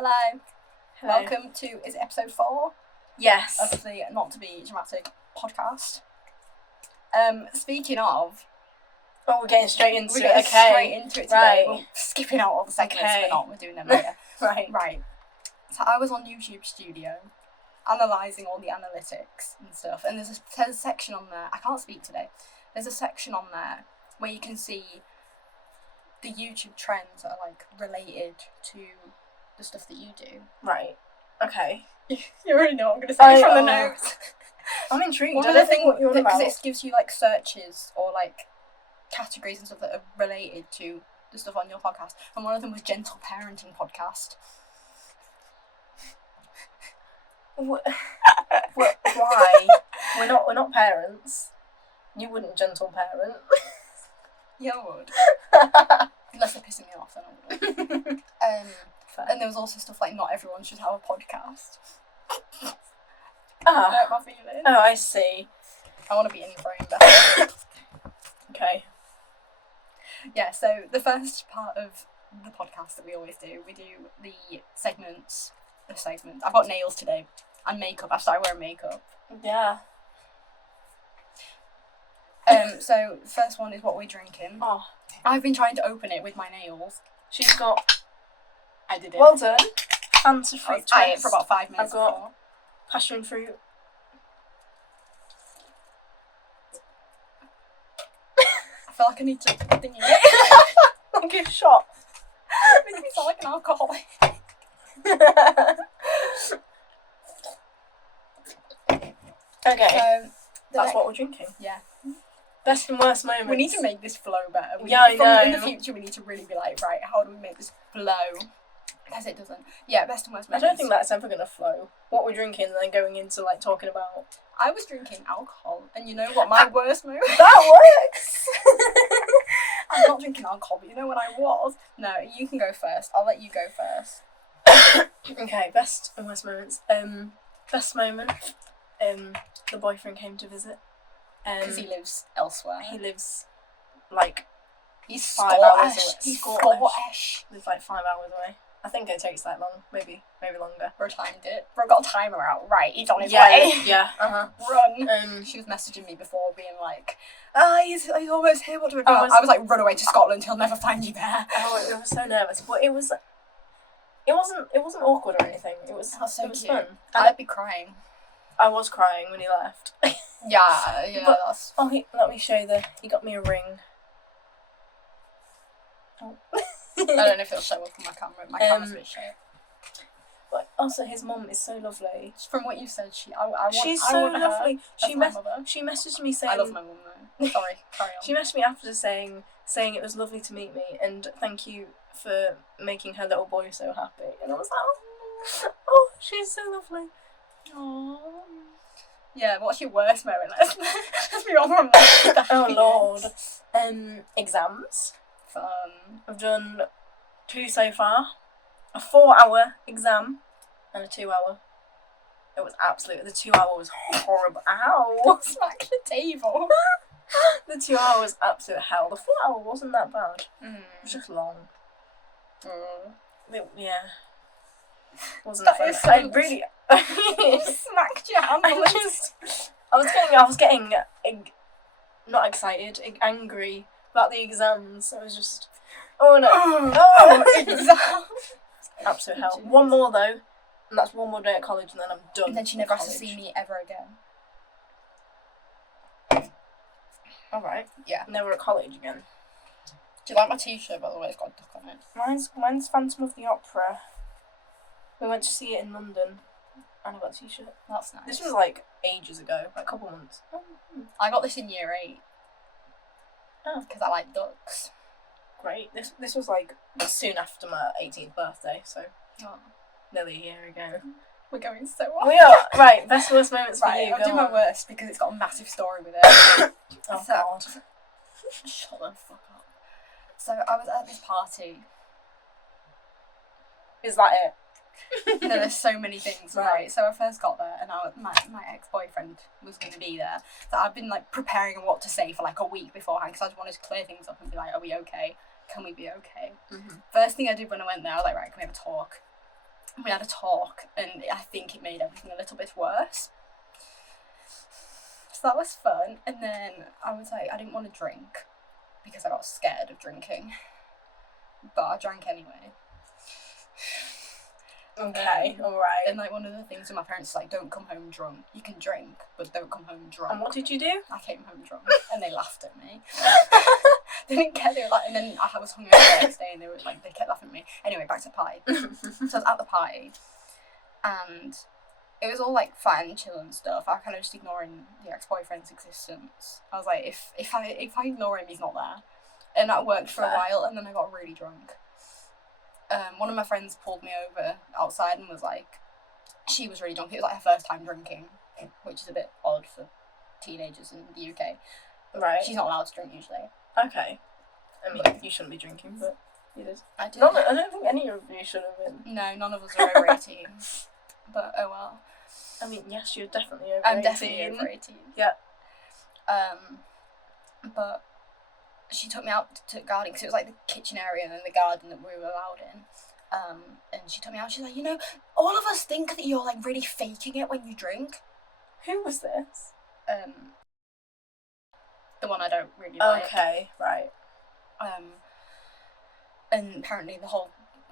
Hello. Hello. Welcome to, is it episode 4? Yes. Of the Not To Be Dramatic podcast. Speaking of... Oh, we're getting straight into we're it. getting Okay. straight into it today. Right. We're skipping out all the segments, Okay. we're doing them later. Right. So I was on YouTube Studio, analysing all the analytics and stuff, and there's a section on there, I can't speak today, there's a section on there where you can see the YouTube trends that are, like, related to the stuff that you do. Right. Okay. You already know what I'm going to say from the know. notes. I'm intrigued. One I of the don't think what you're on because about. it gives you, like, searches or, like, categories and stuff that are related to the stuff on your podcast, and one of them was Gentle Parenting Podcast. Why? We're not parents. You wouldn't gentle parent. Yeah, I would. Unless they're pissing me off, then I wouldn't. And there was also stuff like not everyone should have a podcast. Hurt my feelings. Oh, I see. I want to be in the frame better. Okay. Yeah, so the first part of the podcast that we always do, we do the segments. I've got nails today and makeup. I started wearing makeup. Yeah. So the first one is what we're drinking. Oh, I've been trying to open it with my nails. she's got. I did it. Well done. Fanta I fruit ate it twist. for about 5 minutes. I've got- before. Passion fruit. I feel like I need to thingy it. Like a shot. Makes me sound like an alcoholic. Okay. That's what we're drinking. Yeah. Best and worst moments. We need to make this flow better. Yeah, I know. In the future, we need to really be like, right, how do we make this flow? Because it doesn't. Yeah, best and worst I moments. don't think that's ever gonna flow. What we're drinking and then going into like talking about. I was drinking alcohol, and you know what my worst moment? That works. I'm not drinking alcohol, but you know what I was? No, you can go first. I'll let you go first. Okay, best and worst moments. Best moment. The boyfriend came to visit. Because he lives elsewhere. He lives like He's 5 hours away. He's Scottish. Scottish. lives like 5 hours away. I think it takes that long. Maybe longer. Bro timed it. Bro got a timer out. Right, he's on his Yeah. way. Yeah. Uh-huh. Run. She was messaging me before, being like, he's almost here. What do we do? Oh, I was like, run away to Scotland. He'll never find you there. Oh, I was so nervous, but it wasn't awkward or anything. It was so it was cute. fun. I'd be crying. I was crying when he left. Yeah, But- that's... Oh, let me show you he got me a ring. Oh. I don't know if it'll show up on my camera. My camera's a bit shit. But also, his mum is so lovely. From what you said, I She's I so want her. lovely. That's my mother. She messaged me saying. I love my mum though. Sorry, carry on. She messaged me after saying it was lovely to meet me and thank you for making her little boy so happy. And I was like, oh, she's so lovely. Aww. Yeah, what's your worst moment? Let's move on from that. Oh Lord. Exams. Fun. I've done 2 so far. A 4-hour exam and a 2-hour. It was the 2-hour was horrible. Ow! Smack the table. The 2-hour was absolute hell. The 4-hour wasn't that bad. It was just long. Yeah. Wasn't That fun. is so I much- really. You smacked your hand. I was getting not excited, angry about the exams. I was just, oh no, Oh, exam. absolute hell. Jeez. One more though, and that's one more day at college, and then I'm done. And then she with never has to college. see me ever again. All right, Yeah. never at college again. Do you like my t-shirt, by the way? It's got a duck on it. Mine's Phantom of the Opera. We went to see it in London, and I got a t-shirt. That's nice. This was like ages ago, like a couple months. I got this in year 8. Oh. Because I like ducks. Great. This was like soon after my 18th birthday, so Oh. nearly a year ago. We're going so well. We are right. Best worst moments for Right, you. I'll Go do my on. worst because it's got a massive story with it. Oh So- God. Shut the fuck up. So I was at this party. Is that it? No, there's so many things, right? Right. So I first got there, and my ex-boyfriend was going to be there. So I've been like preparing what to say for like a week beforehand because I just wanted to clear things up and be like, "Are we okay? Can we be okay?" Mm-hmm. First thing I did when I went there, I was like, "Right, can we have a talk?" We had a talk, and I think it made everything a little bit worse. So that was fun. And then I was like, I didn't want to drink because I got scared of drinking. But I drank anyway. Okay, alright. And like one of the things with my parents is like, don't come home drunk. You can drink, but don't come home drunk. And what did you do? I came home drunk, and they laughed at me. They didn't care. They were like, and then I was hungover the next day, and they were like, they kept laughing at me. Anyway, back to the party. So I was at the party, and it was all like fun, chill and stuff. I kind of just ignoring the ex-boyfriend's existence. I was like, if I ignore him, he's not there. And that worked for a while, and then I got really drunk. One of my friends pulled me over outside and was like, she was really drunk. It was like her first time drinking, which is a bit odd for teenagers in the UK. Right. She's not allowed to drink usually. Okay. I mean, you shouldn't be drinking, but you did. I did. I don't think any of you should have been. No, none of us are over 18. But oh well. I mean, yes, you're definitely over 18. I'm definitely over 18. Yeah. But she took me out to garden because it was like the kitchen area and then the garden that we were allowed in. And she took me out. She's like, all of us think that you're like really faking it when you drink. Who was this? The one I don't really like. Okay, right. And apparently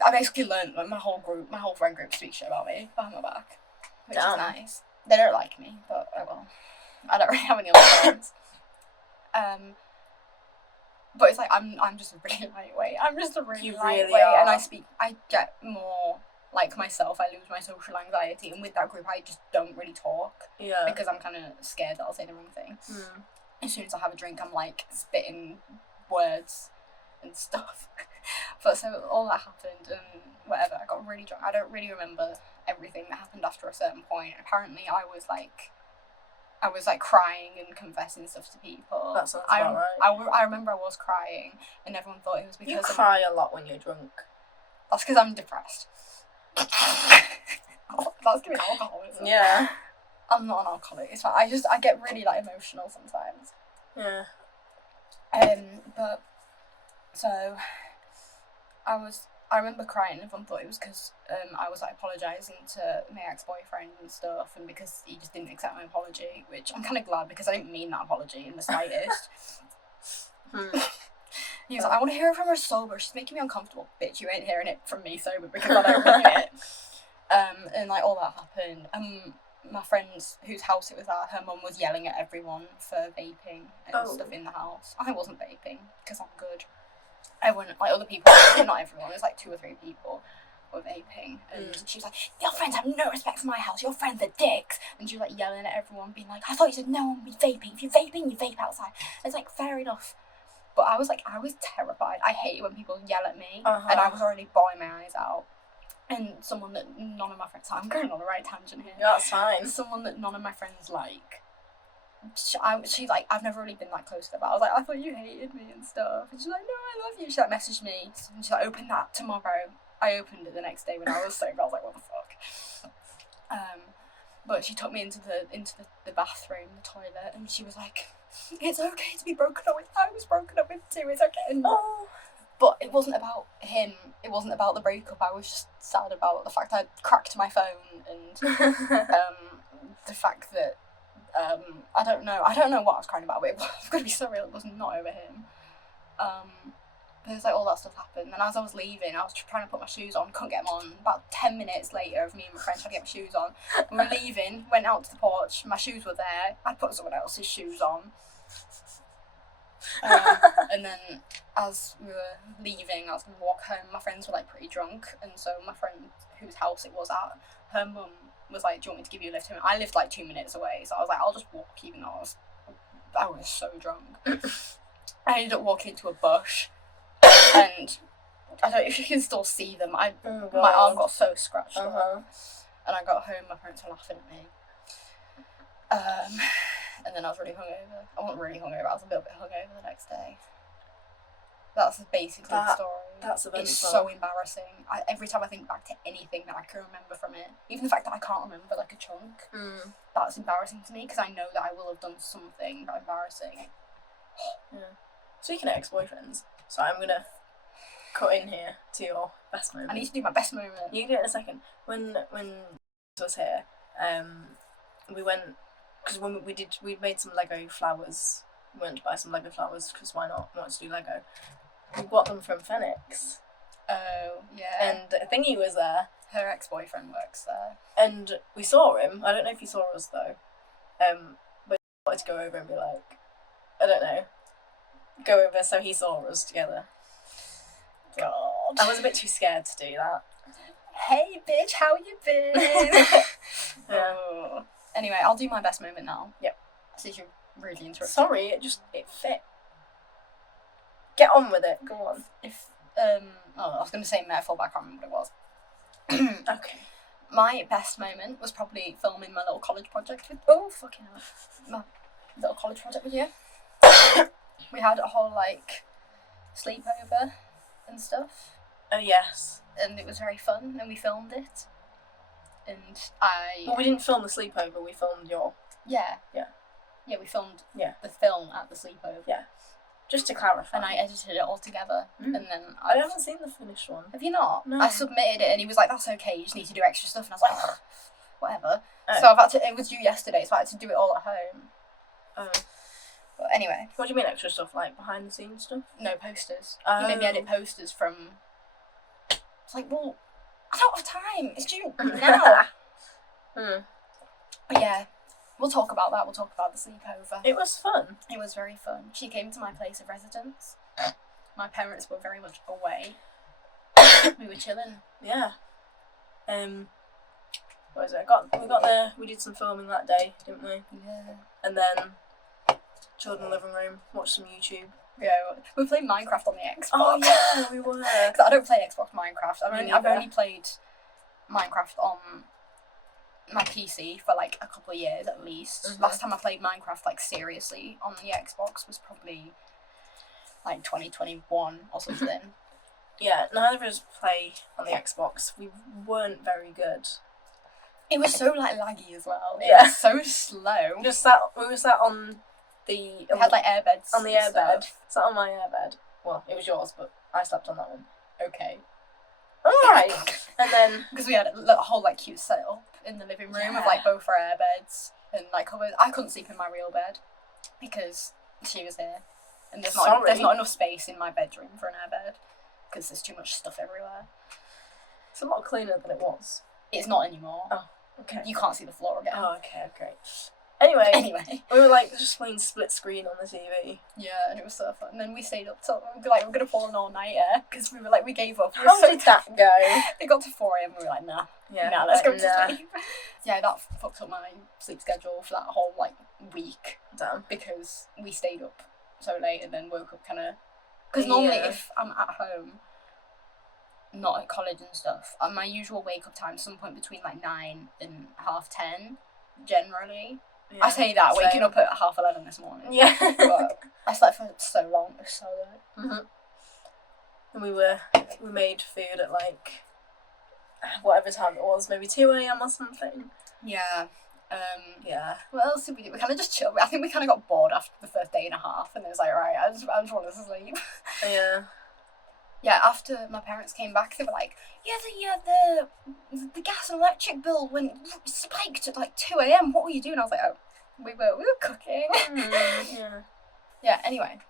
I basically learned like my whole friend group speaks shit about me behind my back, which is nice. They don't like me, but oh well. I don't really have any other friends. But it's like I'm just a really lightweight. I'm just a really lightweight, really are. And I get more like myself. I lose my social anxiety, and with that group, I just don't really talk. Yeah. Because I'm kind of scared that I'll say the wrong thing. As soon as I have a drink, I'm like spitting words and stuff. But so all that happened and whatever. I got really drunk. I don't really remember everything that happened after a certain point. Apparently, I was like crying and confessing stuff to people. That sounds about right. I remember I was crying, and everyone thought it was because you cry a lot when you're drunk. That's because I'm depressed. That's giving alcohol, isn't it? Yeah. I'm not an alcoholic. It's fine. I get really like emotional sometimes. Yeah. But so I remember crying. Everyone thought it was because I was like apologising to my ex-boyfriend and stuff, and because he just didn't accept my apology, which I'm kind of glad because I didn't mean that apology in the slightest. He was like, I want to hear it from her sober. She's making me uncomfortable. Bitch, you ain't hearing it from me sober because I don't mean it. And like all that happened. My friend's whose house it was at, her mum was yelling at everyone for vaping and stuff in the house. I wasn't vaping because I'm good. Everyone, like other people, not everyone, there's like 2 or 3 people were vaping, and she was like, your friends have no respect for my house, your friends are dicks, and she was like yelling at everyone, being like, I thought you said no one would be vaping, if you're vaping, you vape outside. It's like, fair enough. But I was terrified. I hate it when people yell at me, and I was already bawling my eyes out. And someone that none of my friends, I'm going on the right tangent here. Yeah, that's fine. Someone that none of my friends like, she's like, I've never really been that close to her, but I was like, I thought you hated me and stuff. And she's like, no, I love you. She like messaged me, and she's like, open that tomorrow. I opened it the next day when I was sober. I was like, what the fuck? But she took me into the bathroom, the toilet, and she was like, it's okay to be broken up with. I was broken up with too. It's okay. And but it wasn't about him. It wasn't about the breakup. I was just sad about the fact I cracked my phone and the fact that I don't know what I was crying about, but I'm gonna be so real. It was not over him. There's like all that stuff happened, and as I was leaving, I was trying to put my shoes on, couldn't get them on. About 10 minutes later, of me and my friend trying to get my shoes on, we were leaving, went out to the porch. My shoes were there. I'd put someone else's shoes on. And then as we were leaving, I was going to walk home. My friends were like pretty drunk, and so my friend whose house it was at, her mum was like, do you want me to give you a lift home? I lived like 2 minutes away, so I was like, I'll just walk, even though I was so drunk. I ended up walking into a bush, and I don't know if you can still see them. My arm got so scratched up, and I got home, my parents were laughing at me. And then I was really hungover. I wasn't really hungover, I was a little bit hungover the next day. That's basically the story. That's eventful. It's so embarrassing. Every time I think back to anything that I can remember from it, even the fact that I can't remember like a chunk, that's embarrassing to me because I know that I will have done something embarrassing. Yeah. Speaking of ex-boyfriends, so I'm gonna cut in here to your best moment. I need to do my best moment. You can do it in a second. When was here, we went because when we made some Lego flowers. We went to buy some Lego flowers because why not? We wanted to do Lego. We bought them from Phoenix. Oh, yeah. And I think he was there. Her ex-boyfriend works there. And we saw him. I don't know if he saw us though. But I wanted to go over and be like, I don't know, go over so he saw us together. God. I was a bit too scared to do that. Hey, bitch, how you been? Yeah. Oh. Anyway, I'll do my best moment now. Yep. Since you're really interrupted. Sorry, it fit. Get on with it. Go on. I was going to say metaphor, but I can't remember what it was. Okay. My best moment was probably filming my little college project with. Oh, fucking hell. My little college project with you. We had a whole, sleepover and stuff. Oh, yes. And it was very fun, and we filmed it. And Well, we didn't film the sleepover, we filmed your... Yeah. Yeah. Yeah, we filmed Yeah. the film at the sleepover. Yeah. Just to clarify. And I edited it all together. Mm. And then I haven't seen the finished one. Have you not? No. I submitted it and he was like, that's okay, you just need to do extra stuff. And I was like, ugh, whatever. Oh. So I've had to, it was due yesterday, so I had to do it all at home. Oh. But anyway. What do you mean extra stuff, like behind the scenes stuff? No posters. Oh. You made me edit posters from... It's like, well, I don't have time. It's due now. But yeah, we'll talk about that. We'll talk about the sleepover. It was fun. It was very fun. She came to my place of residence. My parents were very much away. We were chilling. Yeah. What was it? We got there. We did some filming that day, didn't we? Yeah. And then chilled in the living room, watched some YouTube. Yeah, we played Minecraft on the Xbox. Oh yeah, we were. 'Cause I don't play Xbox Minecraft. Me I've neither. only played Minecraft on my PC for a couple of years at least. Mhm. Last time I played Minecraft seriously on the Xbox was probably 2021 or something. Yeah, neither of us play on the Xbox. We weren't very good. It was so laggy as well. It Yeah. was so slow. We were sat on the... We had airbeds. on the and airbed. stuff. Sat on my airbed. Well, it was yours, but I slept on that one. Okay. Alright. And then... Because we had a whole cute setup in the living room of Yeah. both our airbeds and covers. I couldn't sleep in my real bed because she was here, and there's not enough space in my bedroom for an airbed because there's too much stuff everywhere. It's a lot cleaner than it was. It's not anymore. Oh, okay. You can't see the floor again. Oh, okay, great. Anyway, Anyway. we were just playing split screen on the TV. Yeah, and it was so fun. And then we stayed up till we were gonna fall an all-nighter because we were we gave up. We were How so did that go? It got to 4 a.m. We were like, nah. Yeah. Nah, let's go to Nah. sleep. Yeah, that fucked up my sleep schedule for that whole week Damn. because we stayed up so late and then woke up kind of. Because normally, Yeah. if I'm at home, not at college and stuff, my usual wake up time is some point between 9 and 10:30, generally. Yeah. I say that waking Same. up at 11:30 this morning. Yeah. But I slept for so long. It was so late. Mhm. And we made food at whatever time it was, maybe 2 a.m. or something. Yeah. Yeah. What else did we do? We kind of just chilled. I think we kind of got bored after the first day and a half, and it was right, I just want to sleep. Yeah. Yeah, after my parents came back, they were like, the gas and electric bill spiked at 2 a.m. What were you doing? I was like, oh, we were cooking. Yeah. Yeah. Anyway.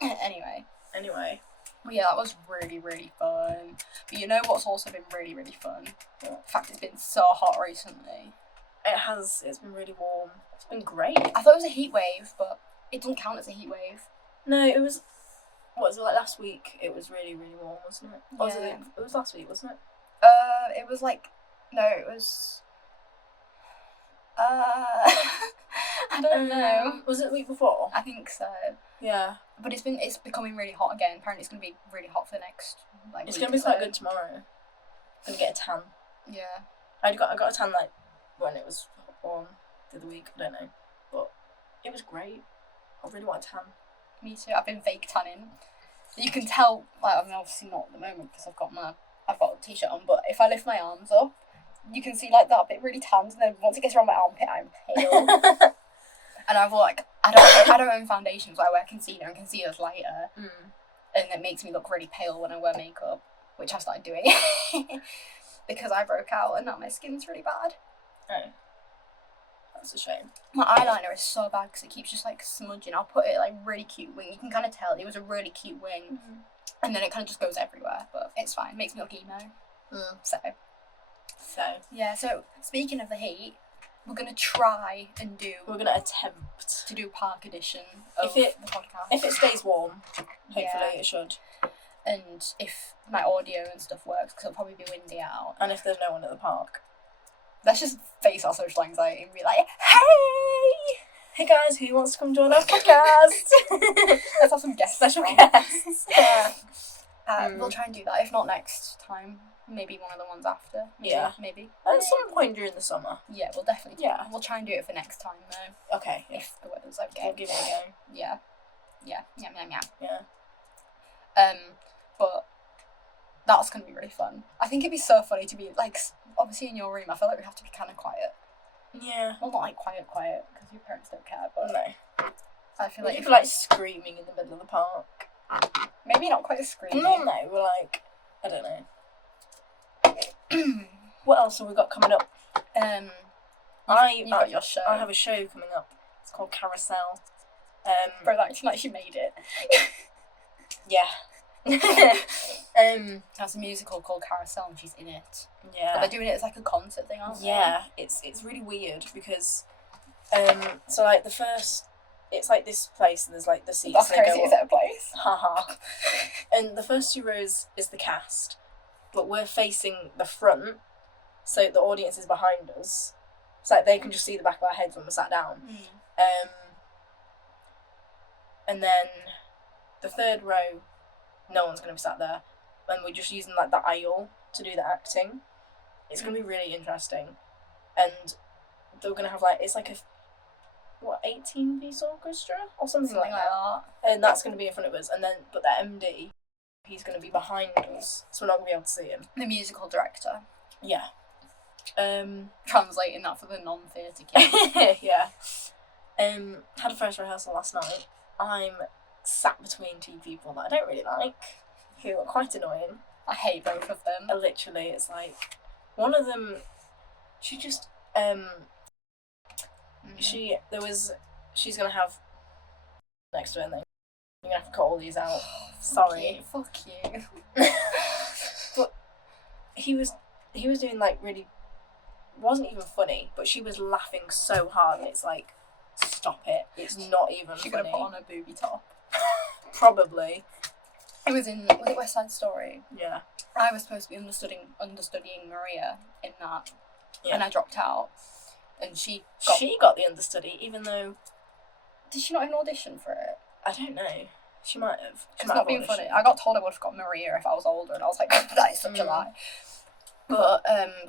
Anyway. Well, yeah, that was really, really fun. But you know what's also been really, really fun? The fact it's been so hot recently. It has. It's been really warm. It's been great. I thought it was a heat wave, but it doesn't count as a heat wave. No, it was. What was it last week? It was really, really warm, wasn't it? Or was Yeah. it was last week, wasn't it? It was no, it was. I don't know. Was it the week before? I think so. Yeah. But it's becoming really hot again. Apparently, it's gonna be really hot for the next It's week gonna be or quite so. good tomorrow. Gonna get a tan. Yeah. I got a tan when it was warm the other week. I don't know, but it was great. I really want a tan. Me too. I've been fake tanning. You can tell. I'm obviously not at the moment because I've got a t-shirt on. But if I lift my arms up, you can see that bit really tanned. And then once it gets around my armpit, I'm pale. And I wore I don't own foundation, so I wear concealer, and concealer's lighter, and it makes me look really pale when I wear makeup. which I've started doing because I broke out and now my skin's really bad. Oh. That's a shame. My eyeliner is so bad because it keeps just like smudging. I'll put it like really cute wing. You can kind of tell it was a really cute wing, and then it kind of just goes everywhere. But it's fine. It makes me look emo. So yeah. So speaking of the heat, we're gonna try and do. We're gonna attempt to do Park Edition of the podcast. If it stays warm, hopefully it should. And if my audio and stuff works, because it'll probably be windy out. And if there's no one at the park. Let's just face our social anxiety and be like, hey guys, who wants to come join our podcast? Let's have some special guests. We'll try and do that. If not next time, maybe one of the ones after. Maybe. At some point during the summer. Yeah, we'll definitely do that. We'll try and do it for next time though. Okay. If the weather's okay. We'll give it a go. Yeah. Yeah. Yeah. But that's going to be really fun. I think it'd be so funny to be, like, obviously in your room, I feel like we have to be kind of quiet. Yeah. Well, not, like, quiet, because your parents don't care, but... No. I feel like... If we're, like, screaming in the middle of the park. Maybe not quite screaming. No, we're, like... I don't know. What else have we got coming up? You've got your show. I have a show coming up. It's called Carousel. Bro, like she made it. Yeah. That's a musical called Carousel and she's in it. Yeah. But they're doing it as like a concert thing, aren't they? Yeah, it's really weird because so like the first it's like this place and there's like the seats. That's crazy, is it a place? Haha. And the first 2 rows is the cast, but we're facing the front, so the audience is behind us. It's like they can just see the back of our heads when we're sat down. And then the 3rd row, no one's going to be sat there, and we're just using like the aisle to do the acting. It's going to be really interesting, and they're going to have like, it's like a 18-piece orchestra or something like that, and that's going to be in front of us, and then but the MD, he's going to be behind us, so we're not going to be able to see him. The musical director. Yeah. Translating that for the non-theatre kids. Yeah. Had a first rehearsal last night. I'm sat between 2 people that I don't really like, who are quite annoying. I hate both of them. Literally, it's like, one of them, she just, she's gonna have next to her, and then you're gonna have to cut all these out. Sorry. Fuck you. But he was doing like really, wasn't even funny, but she was laughing so hard, and it's like, stop it. It's not even funny. She's gonna put on a booby top. Probably. Was it West Side Story? Yeah. I was supposed to be understudying Maria in that, yeah. And I dropped out. And she got the understudy, even though... Did she not even audition for it? I don't know. She might have. It's not being funny. I got told I would have got Maria if I was older, and I was like, that is such a lie. But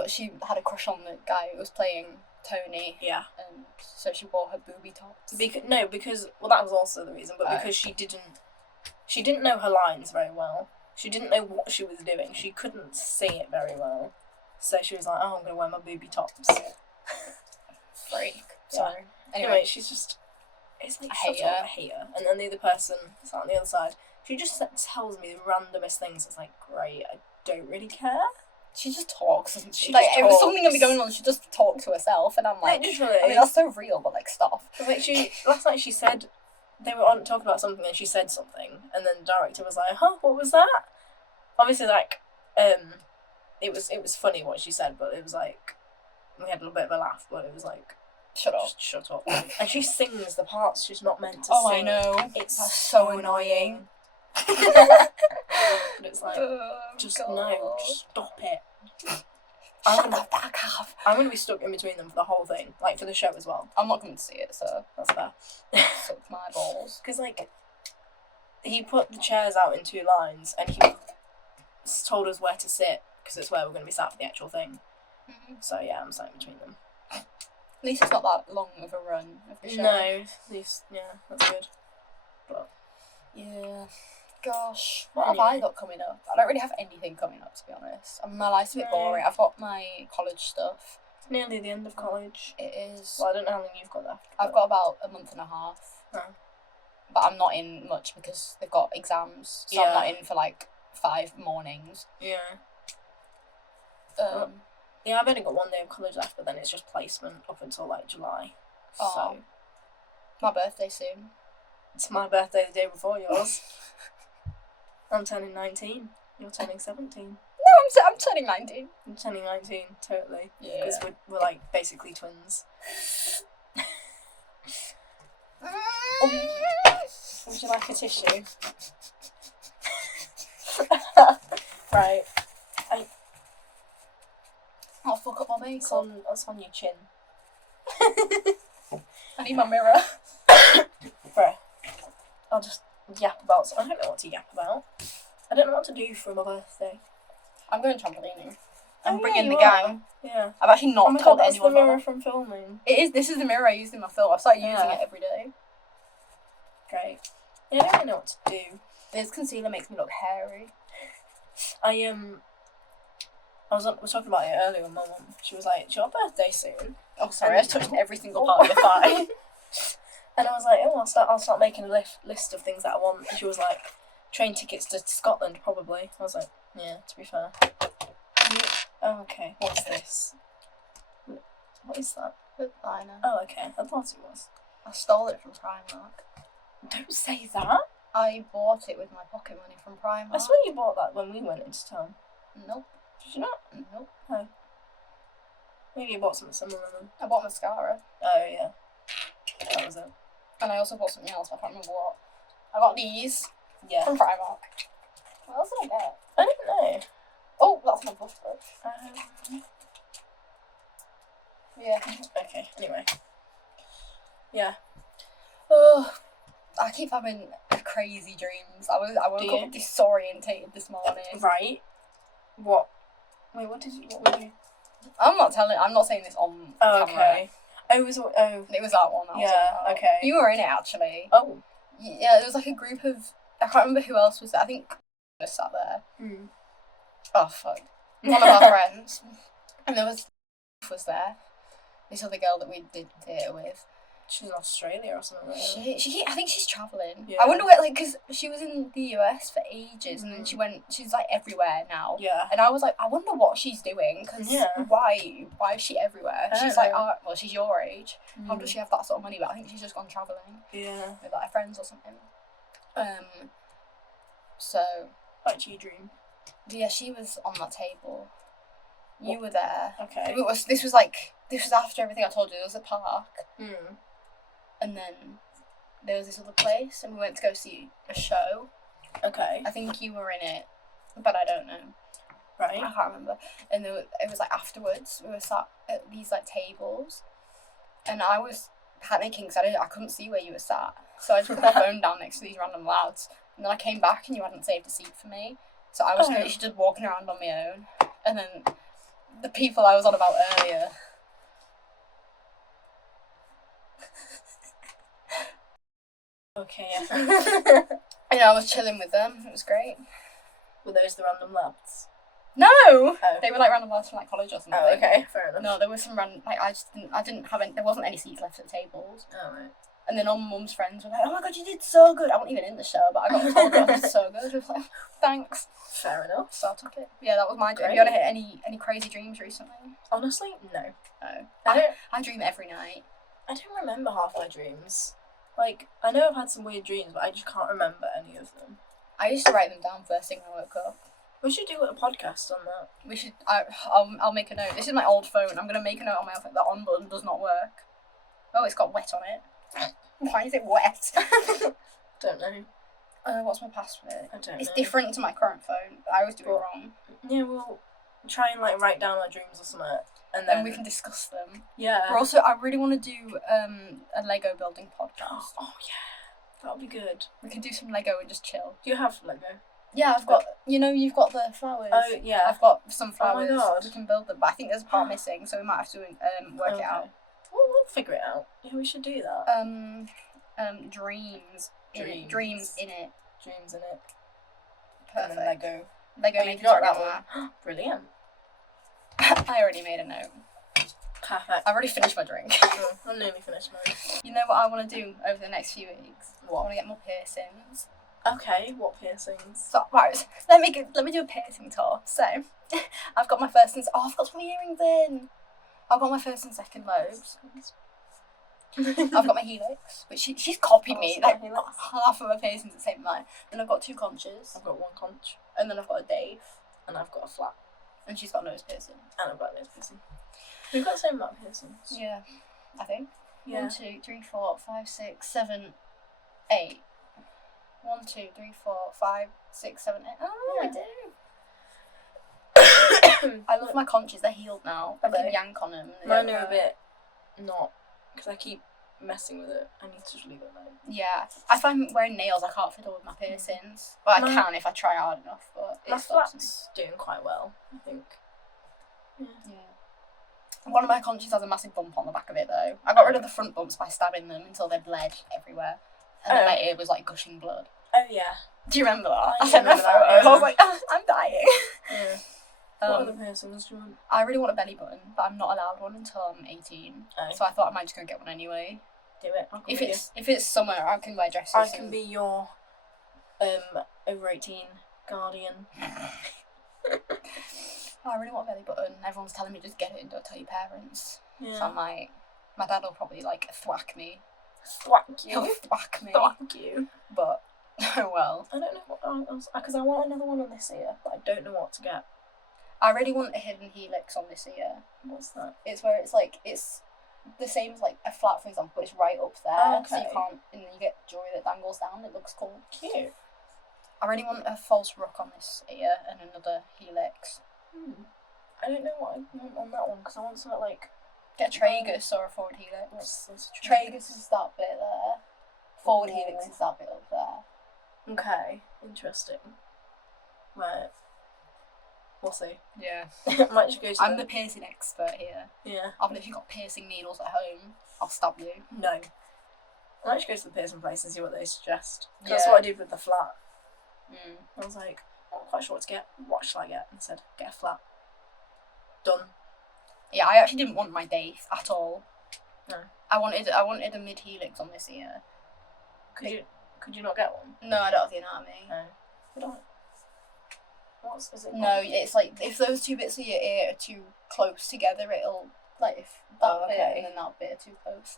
she had a crush on the guy who was playing Tony. Yeah. And so she wore her booby tops. Because that was also the reason, but because she didn't know her lines very well. She didn't know what she was doing. She couldn't sing it very well. So she was like, oh, I'm going to wear my booby tops. Freak. Sorry. Anyway, she's just... It's like, I hate her. And then the other person, sat on the other side, she just tells me the randomest things. It's like, great, I don't really care. She just talks, doesn't she? Like, if there's something gonna be going on, she just talk to herself, and I'm like, literally. I mean, that's so real, but like, stop. Like, last night she said, they were on talking about something, and she said something, and then the director was like, huh, what was that? Obviously, like, it was funny what she said, but it was like, we had a little bit of a laugh, but it was like, shut up. Just shut up. And she sings the parts she's not meant to sing. Oh, I know. That's so annoying. But it's like, just stop it. Shut the fuck up. I'm going to be stuck in between them for the whole thing, like for the show as well. I'm not going to see it, so that's fair. Suck my balls. Because, like, he put the chairs out in 2 lines, and he told us where to sit, because it's where we're going to be sat for the actual thing. Mm-hmm. So, yeah, I'm sat in between them. At least it's not that long of a run of the show. No, at least, yeah, that's good. But, yeah. Gosh, what have I got coming up? I don't really have anything coming up, to be honest. My life's a bit boring. I've got my college stuff. It's nearly the end of college. It is. Well, I don't know how long you've got left. I've got about a month and a half. Oh. But I'm not in much because they've got exams. So I'm not in for like 5 mornings. Yeah. Um, Yeah, I've only got 1 day of college left, but then it's just placement up until like July. Oh. So my birthday soon. it's my birthday the day before yours. I'm turning 19. You're turning 17. No, I'm turning 19. I'm turning 19, totally. Yeah. Because we're like basically twins. Would you like a tissue? Right. I'll fuck up my makeup. It's on your chin. I need my mirror. Bruh. I'll just yap about. I don't know what to yap about. I don't know what to do for my birthday. I'm going trampolining. I'm Oh, bringing yeah, the you gang. Yeah. I've actually not Oh my told god, that's anyone. the mirror about from filming. it. It is. This is the mirror I used in my film. I started using Yeah. it every day. Great. Yeah, I don't really know what to do. This concealer makes me look hairy. I was talking about it earlier with my mum. She was like, "It's your birthday soon." Oh, sorry, I touched every single part of your thigh. And I was like, "Oh, I'll start making a list of things that I want." And she was like, "Train tickets to Scotland, probably." I was like, "Yeah, to be fair." Oh, okay. What's this? What is that? Lip liner. Oh, okay. I thought it was. I stole it from Primark. Don't say that. I bought it with my pocket money from Primark. I swear you bought that when we went into town. Nope. Did you not? Nope. Oh. Maybe you bought something similar then. I bought mascara. Oh, yeah. That was it. And I also bought something else, I can't remember what. I got these Yeah. from Primark. What else did I get? I don't know. Oh, that's my blush brush. Yeah. Okay, anyway. Yeah. Oh, I keep having crazy dreams. I woke Do up disorientated this morning. Right. What? Wait, what were you? I'm not saying this on Oh, camera. okay. Oh, it was that one. I was Yeah, about. okay. You were in it, actually. Oh. Yeah, there was like a group of... I can't remember who else was there. I think just sat there. Hmm. Oh, fuck. One of our friends. And there was there. This other girl that we did theatre with. She's in Australia or something. Right? I think she's travelling. Yeah. I wonder where, like, because she was in the US for ages, and then she's like everywhere now. Yeah. And I was like, I wonder what she's doing, because why is she everywhere? She's like, well, she's your age. How does she have that sort of money? But I think she's just gone travelling. Yeah. With like friends or something. So. Back to your dream. Yeah, she was on that table. You were there. Okay. This was after everything I told you. There was a park. Hmm. And then there was this other place, and we went to go see a show. Okay. I think you were in it, but I don't know. Right. I can't remember. And it was like afterwards, we were sat at these like tables, and I was panicking because I couldn't see where you were sat. So I just put my phone down next to these random lads, and then I came back and you hadn't saved a seat for me. So I was literally just walking around on my own, and then the people I was on about earlier. Okay. And I was chilling with them. It was great. Were those the random lads? No, Oh. they were like random lads from like college or something. Oh, okay, fair enough. No, there was some random. Like I didn't have any. There wasn't any seats left at the tables. Oh, right. And then all my mum's friends were like, "Oh my god, you did so good!" I wasn't even in the show, but I got told that I did so good. I was like, "Thanks." Fair enough. So I took it. Yeah, that was my dream. Great. Have you had any crazy dreams recently? Honestly, no. No. I I dream every night. don't remember half my dreams. Like, I know I've had some weird dreams, but I just can't remember any of them. I used to write them down first thing when I woke up. We should do a podcast on that. We should. I'll make a note. This is my old phone. I'm gonna make a note on my phone. The on button does not work. Oh, it's got wet on it. Why is it wet? Don't know. What's my password? I don't know. It's different to my current phone. I always do it wrong. Yeah, we'll try and like write down our dreams or something, and Then then we can discuss them. Yeah. We're also. I really want to do a Lego building podcast. Oh yeah, that would be good. We can do some Lego and just chill. Do you have Lego? Yeah, I've got. You've got the flowers. Oh yeah. I've got some Oh my flowers. God. We can build them, but I think there's a part missing, so we might have to work it out. We'll figure it out. Yeah, we should do that. Dreams. Dreams. In it. Dreams in it. Perfect. And then Lego. Lego Oh, making you've got that together. one. Brilliant. I already made a note. Perfect. I've already finished my drink. I'm nearly finished mine. You know what I want to do over the next few weeks? What? I want to get more piercings. Okay, what piercings? So, right, let me do a piercing tour. So, I've got my first and... Oh, I've got some earrings in. I've got my first and second lobes. I've got my helix, which she's copied me, like, half of my piercings at the same time. Then I've got 2 conches. I've got 1 conch. And then I've got a Dave. And I've got a flat. And she's got a nose piercing. And I've got a nose piercing. We've got the same amount of piercings. Yeah, I think. Yeah. 1, 2, 3, 4, 5, 6, 7, 8. 1, 2, 3, 4, 5, 6, 7, 8. Oh, Yeah. I do. I love my conches. They're healed now. I can yank on them. Mine are a bit not, because I keep messing with it. I need to just leave it alone. Yeah, I find wearing nails I can't fiddle with my piercings. Well, I can if I try hard enough, but my it stops me. flat's doing quite well, I think. Yeah. One of my conches has a massive bump on the back of it though. I got rid of the front bumps by stabbing them until they bled everywhere. And then my ear was like gushing blood. Oh yeah. Do you remember that? I sent a remember photo. that, I was like, I'm dying. Yeah. What other piercings do you want? I really want a belly button, but I'm not allowed one until I'm 18. Oh. So I thought I might just go get one anyway. Do it. I'll come If with it's if it's summer, I can wear dresses. you. I can be your over 18 guardian. I really want a belly button. Everyone's telling me just get it and don't tell your parents. Yeah. So I'm like, my dad will probably like thwack me. Thwack He'll you. thwack me. Thwack you. But oh well. I don't know what else, because I want another one on this ear, but I don't know what to get. I really want a hidden helix on this ear. What's that? It's where it's like it's the same as like a flat, for example, but it's right up there, Oh, so you okay. can't, and then you get jewelry that dangles down. It looks cool. Cute. I really want a false rook on this ear and another helix. I don't know what I want on that one, because I want something like... Get a tragus or a forward helix. What's Tragus is that bit there. Forward helix is that bit up there. Okay, interesting. Right. We'll see. Yeah. Might just go to I'm the piercing expert here. Yeah. I've literally got piercing needles at home. I'll stab you. No. I might just go to the piercing place and see what they suggest. 'Cause Yeah. That's what I did with the flat. Mm. I was like, I'm not quite sure what to get. What shall I get? And said, get a flat. Done. Yeah, I actually didn't want my Daith at all. No. I wanted a mid helix on this ear. Could you not get one? No, I don't have the anatomy. No. You don't. Is it? No, it's like if those two bits of your ear are too close together, it'll like if that bit and then that bit are too close.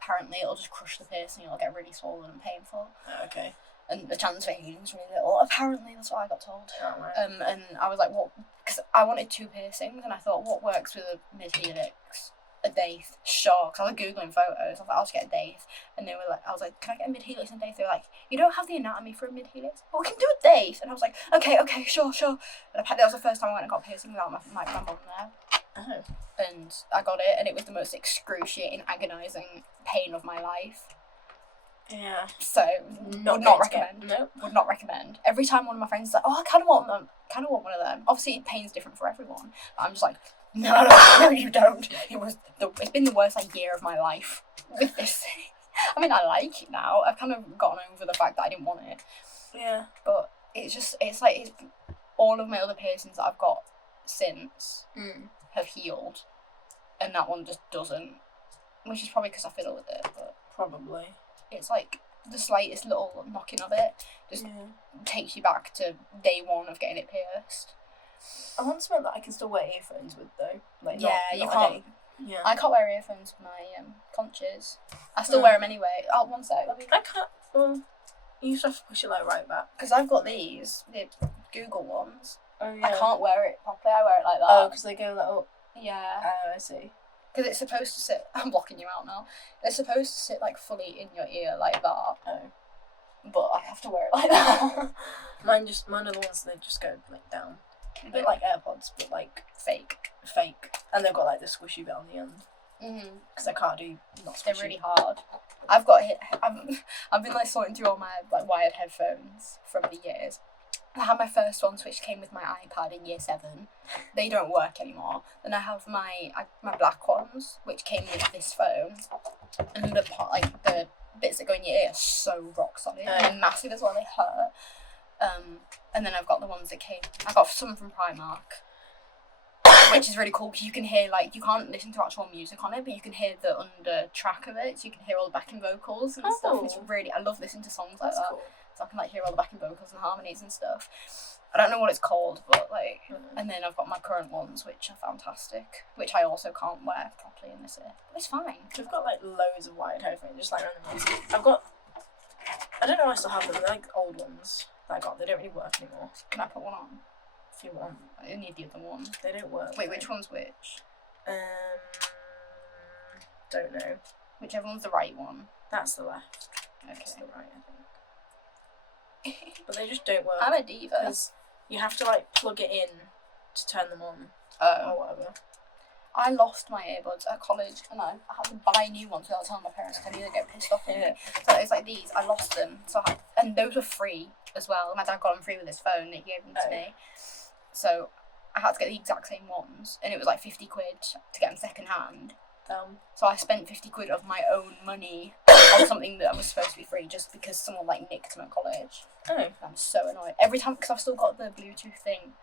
Apparently, it'll just crush the piercing. It'll get really swollen and painful. Oh, okay. And the chance for healing is really little. Apparently, that's what I got told. Oh, right. And I was like, what? Because I wanted 2 piercings, and I thought, what works with a mid helix? A Daith. Sure. Because I was googling photos. I was like, I'll just get a Daith. And they were like, I was like, can I get a mid helix and Daith? They were like, you don't have the anatomy for a mid helix. Well, we can do a Daith. And I was like, okay, sure. And that was the first time I went and got a piercing without my mum there. Oh. And I got it, and it was the most excruciating, agonising pain of my life. Yeah. So would not recommend. Nope. Would not recommend. Every time one of my friends is like, oh, I kind of want one of them. Obviously, pain's different for everyone. But I'm just like, no, you don't. It's been the worst year of my life with this thing. I mean, I like it now. I've kind of gotten over the fact that I didn't want it. Yeah. But it's all of my other piercings that I've got since have healed, and that one just doesn't. Which is probably because I fiddle with it, but Probably. it's like the slightest little knocking of it just takes you back to day one of getting it pierced. I want something that I can still wear earphones with, though. Like, Yeah, not you a can't. day. Yeah. I can't wear earphones with my conches. I still wear them anyway. Oh, one sec. I can't. Well, you just have to push it right back. Because I've got these, the Google ones. Oh yeah. I can't wear it properly. I wear it like that. Oh, because they go like up. Yeah. Oh, I see. Because it's supposed to sit. I'm blocking you out now. It's supposed to sit fully in your ear like that. Oh. But I have to wear it like that. Mine are the ones that just go down. A bit like AirPods, but fake. And they've got the squishy bit on the end. Because I can't do not squishy. They're really hard. I've been sorting through all my wired headphones from the years. I had my first ones which came with my iPad in year 7. They don't work anymore. Then I have my black ones which came with this phone, and the bits that go in your ear are so rock solid. And they're massive as well. They hurt. And then I've got the ones that I got some from Primark, which is really cool because you can hear you can't listen to actual music on it, but you can hear the under track of it, so you can hear all the backing vocals and stuff. It's really, I love listening to songs like that. Cool. so I can like hear all the backing vocals and harmonies and stuff. I don't know what it's called, but like, and then I've got my current ones, which are fantastic, which I also can't wear properly in this ear. But it's fine. I've got like loads of wired headphones, just like random ones. I've got, I don't know why I still have them, they're like old ones that I got, they don't really work anymore. Can I put one on? If you want. I need the other one. They don't work. Wait, which one's which? Don't know. Whichever one's the right one. That's the left. Okay. That's the right, I think. But they just don't work. I'm a diva. Because you have to like plug it in to turn them on or whatever. I lost my earbuds at college and I had to buy new ones without telling my parents because I knew they'd get pissed off at me. So it was like these, I lost them. And those were free as well. My dad got them free with his phone and he gave them to me. So I had to get the exact same ones and it was like 50 quid to get them second hand. So I spent 50 quid of my own money on something that was supposed to be free just because someone like nicked them at college. I'm so annoyed. Every time, because I've still got the Bluetooth thing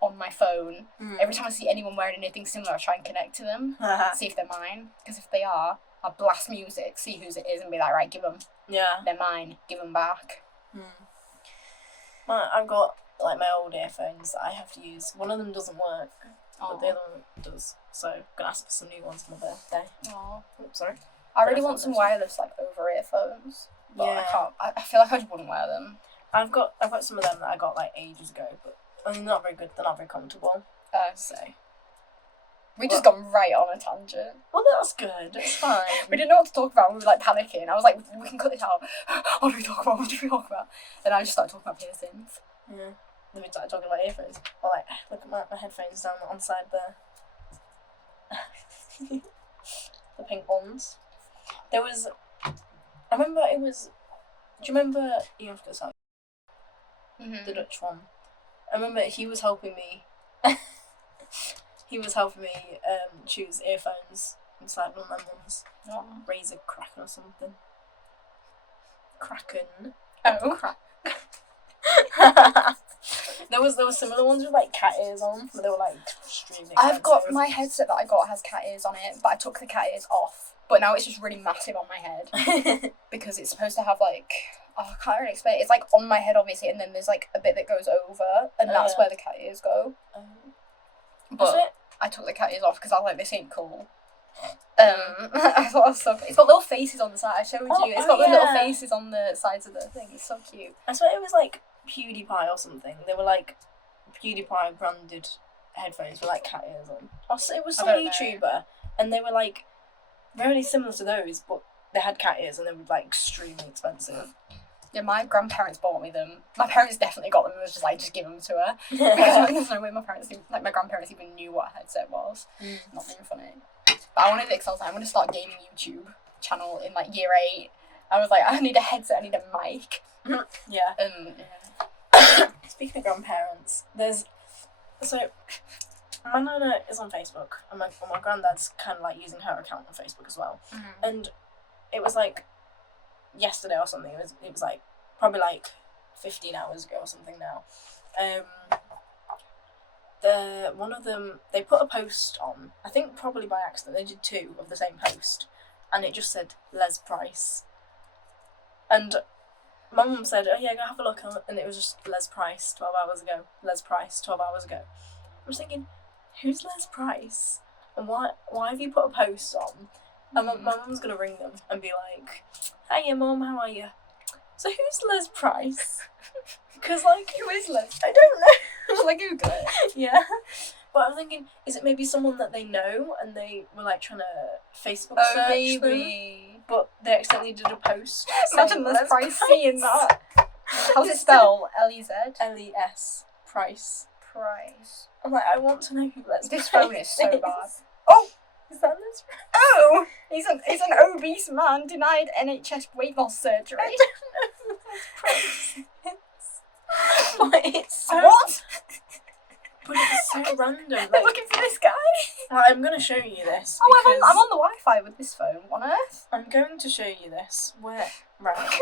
on my phone, every time I see anyone wearing anything similar, I try and connect to them, see if they're mine. Because if they are, I'll blast music, see whose it is and be like, right, give them. Yeah. They're mine, give them back. I've got like my old earphones that I have to use. One of them doesn't work. But the other one does, so I'm gonna ask for some new ones for my birthday. Oops, sorry. I really want some wireless like over earphones, but I can't. I feel like I just wouldn't wear them. I've got some of them that I got like ages ago, but they're not very good. They're not very comfortable. So we just gone right on a tangent. Well, that's good. It's fine. We didn't know what to talk about. We were like panicking. I was like, we can cut this out. What do we talk about? What do we talk about? And I just started talking about piercings. Yeah. Then we started talking about earphones. Or like, look at my headphones down on side there. The pink ones. There was, I remember it was, do you remember Ian Flitzak? The Dutch one. I remember he was helping me, choose earphones inside one of them ones. Razor Kraken or something. Kraken. Oh. There was similar ones with like cat ears on, but they were like extremely expensive. I've got my headset that I got has cat ears on it, but I took the cat ears off. But now it's just really massive on my head because it's supposed to have like, I can't really explain it. It's like on my head obviously, and then there's like a bit that goes over, and that's where the cat ears go. But I took the cat ears off because I was like, this ain't cool. I thought it was so. It's got little faces on the side. I showed you. It's got the little faces on the sides of the thing. It's so cute. I swear it was like PewDiePie or something. They were like PewDiePie branded headphones with like cat ears on. It was some YouTuber, and they were like very similar to those, but they had cat ears and they were like extremely expensive. Yeah, my grandparents bought me them. My parents definitely got them and was just like, just give them to her. Because there's no way my grandparents even knew what a headset was. Not being funny. But I wanted it because I was like, I'm going to start a gaming YouTube channel in like year 8. I was like, I need a headset, I need a mic. Speaking of grandparents, my nana is on Facebook, and my granddad's kind of like using her account on Facebook as well. And it was like yesterday or something. It was like probably like 15 hours ago or something now. One of them, they put a post on, I think probably by accident. They did 2 of the same post, and it just said Les Price. And my mum said, oh yeah, go have a look, and it was just Les Price 12 hours ago. Les Price 12 hours ago. I was thinking, who's Les Price? And why have you put a post on? And my mum's gonna ring them and be like, hiya mum, how are you? So who's Les Price? Because like, who is Les? I don't know. Shall I Google it? Yeah. But I'm thinking, is it maybe someone that they know and they were like trying to Facebook search maybe. them, but they accidentally did a post. Imagine Les Price seeing that. How's it spelled? L-E-Z? L-E-S. Price. Price. I'm like, I want to know who Les Price is. This phone is so bad. Oh! Is that Les Price? Oh! He's an obese man denied NHS weight loss surgery. I don't know who Les Price is. But it's so... What? But it's so random. They're Like, looking for this guy. well, I'm going to show you this. Oh, I'm on the Wi-Fi with this phone. What on earth? I'm going to show you this. Where? Right.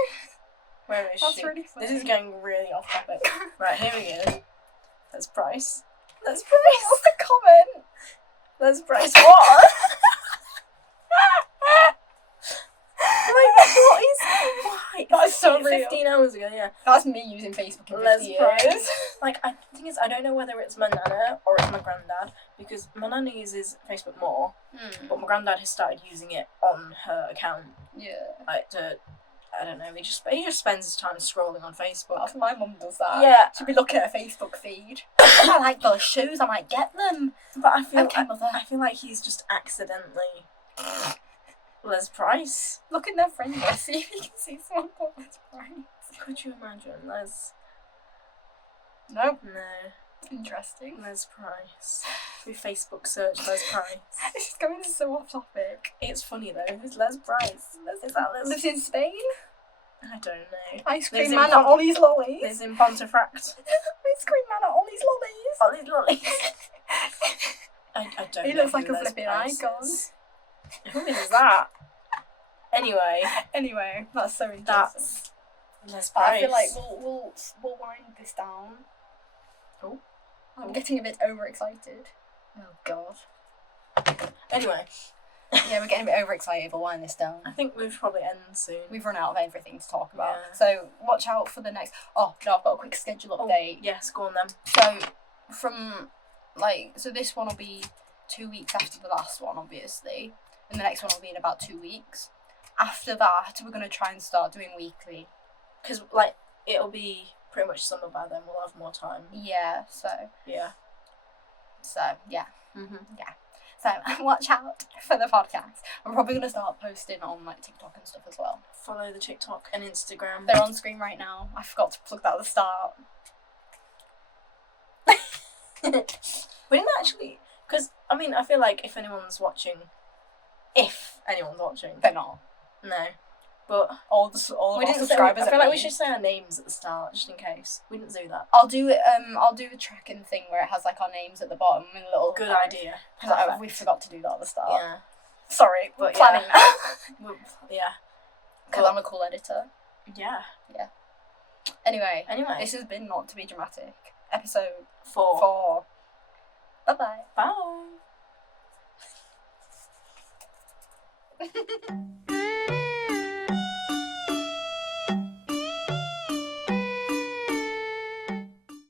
Where is That's she? really funny. This is going really off topic. Right, here we go. Les Price. Les Price. What's the comment? Les Price. What? Like, what is... Why? That's so It really ago. 15 hours ago, yeah. That's me using Facebook in 50 Les years. Price. Like, the thing is, I don't know whether it's my nana or it's my granddad, because my nana uses Facebook more, but my granddad has started using it on her account. Yeah. Like, I don't know, he just spends his time scrolling on Facebook. That's my mum does that. Yeah. She'll be looking at her Facebook feed. I like those shoes, I might get them. But I feel mother. I feel like he's just accidentally Les Price. Look in their friend list, see if you can see someone called Les Price. Could you imagine Les? Nope. No. Interesting. Les Price. We Facebook search Les Price. This is going so off topic. It's funny though. Who's Les Price? Is that Les? Lives in Spain. I don't know. Ice Lives cream in man at Ollie's Lollies. Lives in Pontefract. Ice cream man at Ollie's Lollies. Ollie's Lollies. I don't He know. looks like who a Les flipping Price icon. is. Who is that? Anyway, that's so interesting. That's Les Price. I feel like we'll wind this down. Oh. I'm getting a bit overexcited. Oh god. Anyway, Yeah, we're getting a bit overexcited. We'll wind this down. I think we should probably end soon. We've run out of everything to talk about. Yeah. So watch out for the next. Oh no, I've got a quick schedule update. Yes, go on then. So so this one will be 2 weeks after the last one, obviously, and the next one will be in about 2 weeks. After that, we're gonna try and start doing weekly. Because it'll be pretty much summer by then. We'll have more time. Yeah. So Yeah. yeah. Mhm. So watch out for the podcast. We're probably gonna start posting on TikTok and stuff as well. Follow the TikTok and Instagram. They're on screen right now. I forgot to plug that at the start. We didn't actually, because I feel like if anyone's watching, They're not. no, but All the we didn't say. subscribers. I feel are like we me. should say our names at the start, just in case. We didn't do that. I'll do it. I'll do a tracking thing where it has our names at the bottom and a little. Good idea. Because we forgot to do that at the start. Yeah. Sorry, But planning yeah. now. Yeah. Because I'm a cool editor. Yeah. Anyway, Anyway. this has been Not to Be Dramatic, episode 4. 4.